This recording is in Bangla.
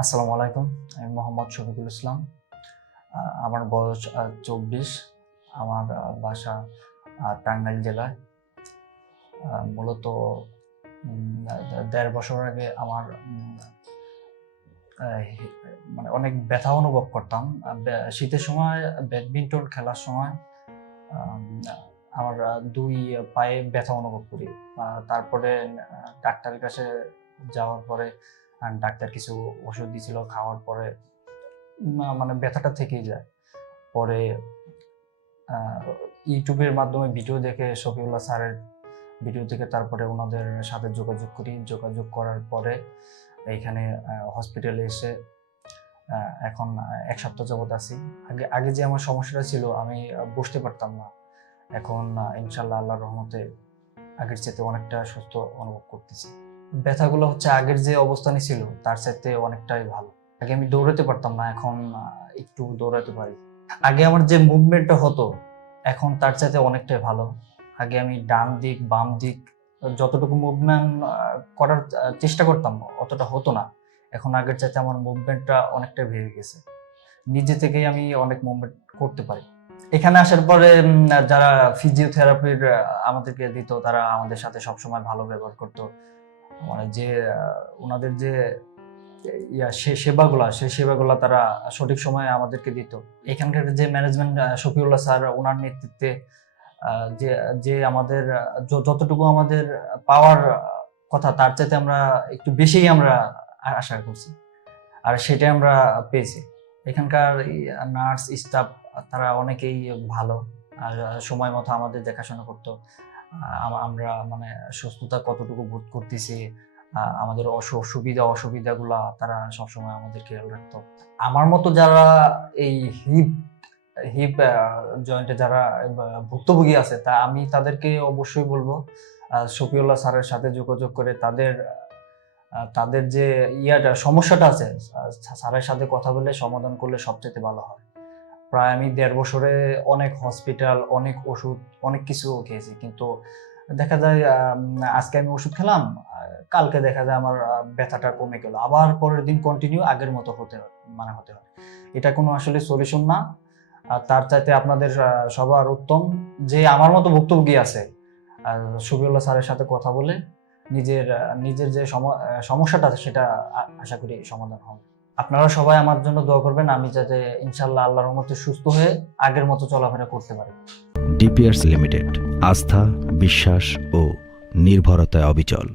আসসালামু আলাইকুম আমি মোহাম্মদ শফিকুল ইসলাম। আমার বয়স চব্বিশ। আমার বাসা টাঙ্গাইল জেলায়। মূলত দেড় বছর আগে আমার মানে অনেক ব্যথা অনুভব করতাম। শীতের সময় ব্যাডমিন্টন খেলার সময় আম, আমার দুই পায়ে ব্যথা অনুভব করি। তারপরে ডাক্তারের কাছে যাওয়ার পরে ডাক্তার কিছু ওষুধ দিয়েছিল, খাওয়ার পরে মানে ব্যথাটা থেকেই যায়। পরে ইউটিউবের মাধ্যমে ভিডিও দেখে শফিউল্লাহ স্যারের ভিডিও দেখে তারপরে ওনাদের সাথে যোগাযোগ করি। যোগাযোগ করার পরে এইখানে হসপিটালে এসে এখন এক সপ্তাহ যাবত আছি। আগে আগে যে আমার সমস্যাটা ছিল, আমি বসতে পারতাম না। এখন ইনশাল্লাহ আল্লাহর রহমতে আগের চাইতে অনেকটা সুস্থ অনুভব করতেছি। ব্যথাগুলো হচ্ছে আগের যে অবস্থানে ছিল, তার চাইতে অনেকটাই ভালো। আগে আমি দৌড়াতে পারতাম না, এখন একটু দৌড়াতে পারি। আগে আমার যে মুভমেন্টটা হতো, এখন তার চাইতে অনেকটাই ভালো। আগে আমি ডান দিক, বাম দিক, যতটুকু মুভমেন্ট করার চেষ্টা করতাম, অতটা হতো না। এখন আগের চাইতে আমার মুভমেন্টটা অনেকটাই বেড়ে গেছে। নিজে থেকেই আমি অনেক মুভমেন্ট করতে পারি। এখানে আসার পরে যারা ফিজিওথেরাপির আমাদেরকে দিত, তারা আমাদের সাথে সবসময় ভালো ব্যবহার করতো। মানে যে ওনাদের যে, ইয়া, সে সেবাগুলা সেই সেবাগুলা তারা সঠিক সময়ে আমাদেরকে দিত। এখানকার যে ম্যানেজমেন্ট শফিউল্লাহ স্যার ওনার নেতৃত্বে যে যে আমাদের যতটুকু আমাদের পাওয়ার কথা, তার চাইতে আমরা একটু বেশিই আমরা আশা করছি। আর সেটাই আমরা পেয়েছি। এখানকার নার্স স্টাফ তারা অনেকেই ভালো। আর সময় মতো আমাদের দেখাশোনা করতো। আমরা মানে সুস্থতা কতটুকু বোধ করতেছি আমাদের সুবিধা অসুবিধাগুলা তারা সবসময় আমাদের খেয়াল রাখতো। আমার মতো যারা এই হিপ হিপ জয়েন্টে যারা ভুক্তভোগী আছে তা আমি তাদেরকে অবশ্যই বলব আহ, শফিউল্লাহ স্যারের সাথে যোগাযোগ করে তাদের তাদের যে ইয়াটা সমস্যাটা আছে স্যারের সাথে কথা বলে সমাধান করলে সবচেয়ে ভালো হয়। প্রায় আমি দেড় বছরে অনেক হসপিটাল অনেক ওষুধ, অনেক কিছু খেয়েছি। কিন্তু দেখা যায় আজকে আমি ওষুধ খেলাম, কালকে দেখা যায় আমার ব্যথাটা কমে গেল। আবার পরের দিন কন্টিনিউ আগের মতো হতে মানে হতে হয়। এটা কোনো আসলে সলিউশন না। আর তার চাইতে আপনাদের সবার উত্তম, যে আমার মতো ভুক্তভোগী আছে আর শফিউল্লাহ স্যারের সাথে কথা বলে নিজের নিজের যে সম- সমস্যাটা আছে, সেটা আশা করি সমাধান হবে। আপনারা সবাই আমার জন্য দোয়া করবেন, আমি যাতে ইনশাল্লাহ আল্লাহর রহমতে সুস্থ হয়ে আগের মতো চলাফেরা করতে পারি। ডিপিয়ার্স লিমিটেড, আস্থা, বিশ্বাস ও নির্ভরতায় অবিচল।